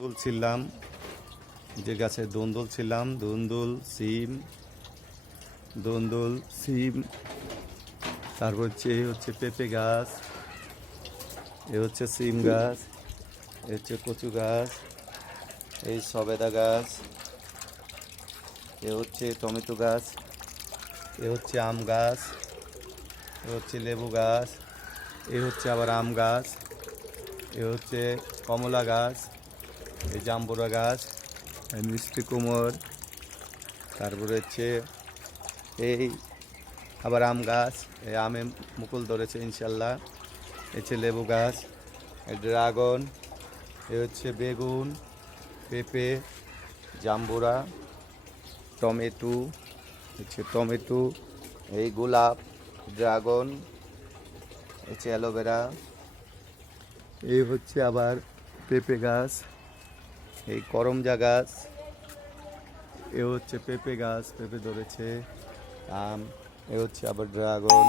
তুলছিলাম যে গাছে দোন্দুল ছিলাম, দোন্দুল সিম, তারপর হচ্ছে পেঁপে গাছ, এ হচ্ছে সিম গাছ, এ হচ্ছে কচু গাছ, এই সবেদা গাছ, এ হচ্ছে টমেটো গাছ, এ হচ্ছে আম গাছ, এ হচ্ছে লেবু গাছ, এ হচ্ছে আবার আম গাছ, এ হচ্ছে কমলা গাছ, এই জাম্বুরা গাছ, এই মিষ্টি কুমড়, তারপরে হচ্ছে এই আবার আম গাছ, এই আমে মুকুল ধরেছে ইনশাল্লাহ, এই হচ্ছে লেবু গাছ, এই ড্রাগন, এ হচ্ছে বেগুন, পেঁপে, জাম্বুরা, টমেটো, এই গোলাপ, ড্রাগন, হচ্ছে অ্যালোভেরা, এই হচ্ছে আবার পেঁপে গাছ, এই করমজা গাছ, এ হচ্ছে পেঁপে গাছ, পেঁপে ধরেছে, আম, এ হচ্ছে আবার ড্রাগন।